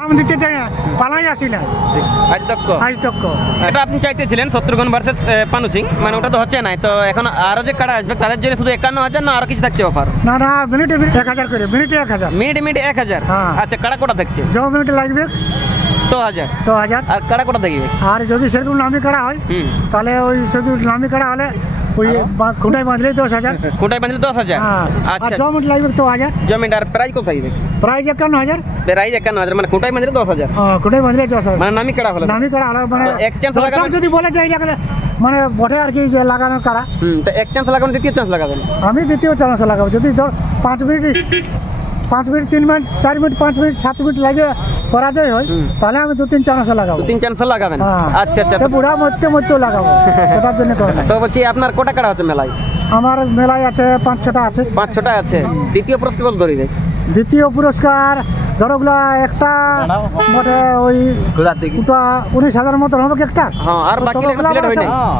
নাম দিতে চাই পালাই আসিলেন আজ তক এটা আপনি চাইতেছিলেন শত্রুঘ্ন ভার্সেস পানু সিং, মানে ওটা তো হচ্ছে না, তো এখন আরো যে কাড়া আসবে তাদের জন্য শুধু 51,000 না আরো কিছু থাকছে অফার? না না, মিনিটে 1000 করে, মিনিটে 1000, মিনিটে 1000। আচ্ছা, কাড়া কোটা থাকছে? যত মিনিট লাগবে তো 1000। আর কাড়া কোটা থাকবে? আর যদি সেরকম নামি কাড়া হয় তাহলে ওই শুধু নামি কাড়া হলে ওই খুঁটায় বাঁধলে 10,000। খুঁটায় বাঁধলে 10,000। আচ্ছা, যত মিনিট লাগবে তো 1000। জমিন আর প্রাইস কত থাকবে? প্রাইস 51,000। প্রাইস 51,000 মানে খুঁটায় বাঁধলে 10,000। খুঁটায় বাঁধলে 10,000 মানে নামি কাড়া হলে? নামি কাড়া হলে মানে এক চান্স লাগাবেন যদি বলে যাই লাগলে মানে বটে আর কি যে লাগানোর কাড়া। তো এক চান্স লাগাবেন, দ্বিতীয় চান্স লাগাবেন? আমি দ্বিতীয় চান্স লাগাবো। যদি ধর 5 minute 3 minute 4 minute 5 minute 7 minute লাগে পরাজয় হয় তাহলে আমি 2-3 চান্স লাগাবো। 2-3 চান্স লাগাবেন? আচ্ছা আচ্ছা, বুড়া মরতে লাগাবো সেটার জন্য। তো বলছি আপনার কটা কাড়া আছে মেলায়? আমার মেলায় আছে 5-6টা আছে। 5-6টা আছে। দ্বিতীয় পুরস্কার কত ধরে দেয়? দ্বিতীয় পুরস্কার ধরোগুলা একটা মোটে ওই 19,000 মতো হবে একটা। আর বাকি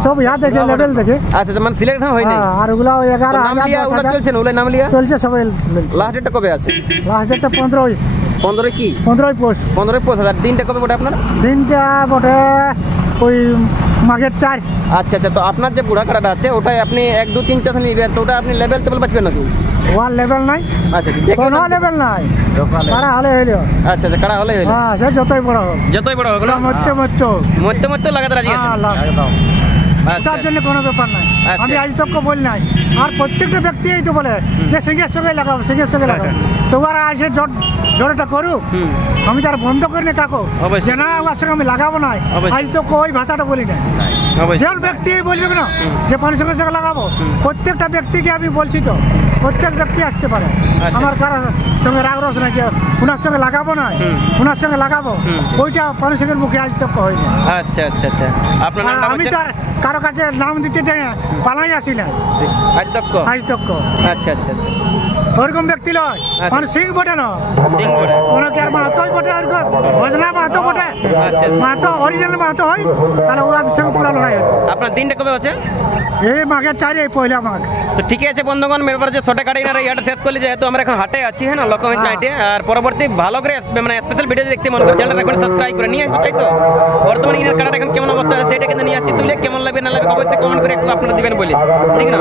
সব ইয়া দেখে লেভেল দেখে। আচ্ছা, মানে সিলেক্ট হয় নাই? আর ওগুলা 11,000 চলছে না? ওগুলো নাম লিয়া চলছে সবাই। লাস্ট ডেটটা কবে আছে? লাস্ট ডেটটা 15 কি 15 পোস্ট। 15 পোস্ট। আর দিনটা কবে বটে আপনার? দিনটা বটে ওই মাঘের 4। আচ্ছা আচ্ছা, তো আপনার যে বুড়া কাটাটা আছে ওটাই আপনি 1 2 3 4 নিবেন, তো ওটা আপনি লেভেল টেবিল বাঁচবেন নাকি? ওয়ান লেভেল নাই। আচ্ছা, কোনো লেভেল নাই, কারা হলে হইলো। আচ্ছা আচ্ছা, কারা হলে হইলো। সে যতই বড় হোক, যতই বড় হোক, মরতে লাগাতে রাজি আছে। তার জন্য কোনো ব্যাপার নাই। আমি আজ তক বলি নাই, আর প্রত্যেকটা ব্যক্তি এই তো বলে যে সিংহের সঙ্গে লাগাবো, সিংহের সঙ্গে লাগাবো। তো ওরা আসে জড়টা করুক, আমি তার বন্ধ করি না কাকু যে না ওর সঙ্গে আমি লাগাবো না। আজ তো ওই ভাষাটা বলি না। যে ব্যক্তি বলবে কেন যে পানির সঙ্গে লাগাবো, প্রত্যেকটা ব্যক্তিকে আমি বলছি তো প্রত্যেক ব্যক্তি আসতে পারে। আমার কারোর সঙ্গে রাগ রস নাই যে ওনার সঙ্গে লাগাবো না, ওনার সঙ্গে লাগাবো, ওইটা মানুষের মুখে আজ তক হয় না। আচ্ছা আচ্ছা আচ্ছা, আপনার আমি তো কারো কাছে নাম দিতে চাই পালাই আসি না আজ তক। আচ্ছা আচ্ছা আচ্ছা, ওরকম ব্যক্তি নয়, মানে সিং বটে না, ওনাকে আর মাহাতোই বটে, আর ভজনা মাহাতো বটে, মাহাতো অরিজিনাল মাহাতো হয়, তাহলে ওদের সঙ্গে পুরো লড়াই হতো। আপনার দিনটা কবে হচ্ছে? এই মাঘের 4, এই পয়লা মাঘ। তো ঠিক আছে বন্ধুগণ, মেরবার যে ছোট কাটাই না ইয়াটা শেষ করলে, যেহেতু আমরা এখন হাটে আছি, হ্যাঁ না, লক্ষ্য হাটে, আর পরবর্তী ভালো করে মানে স্পেশাল ভিডিও দেখতে মনে করে চ্যানেলটা এখন সাবস্ক্রাইব করে নিয়ে আসবো, তাই তো? বর্তমানে ইনার কাটাটা এখন কেমন অবস্থা আছে সেটা কিন্তু নিয়ে আসছি, তুলে কেমন লাগবে না লাগবে অবশ্যই কমেন্ট করে একটু আপনারা দিবেন বলে, ঠিক না?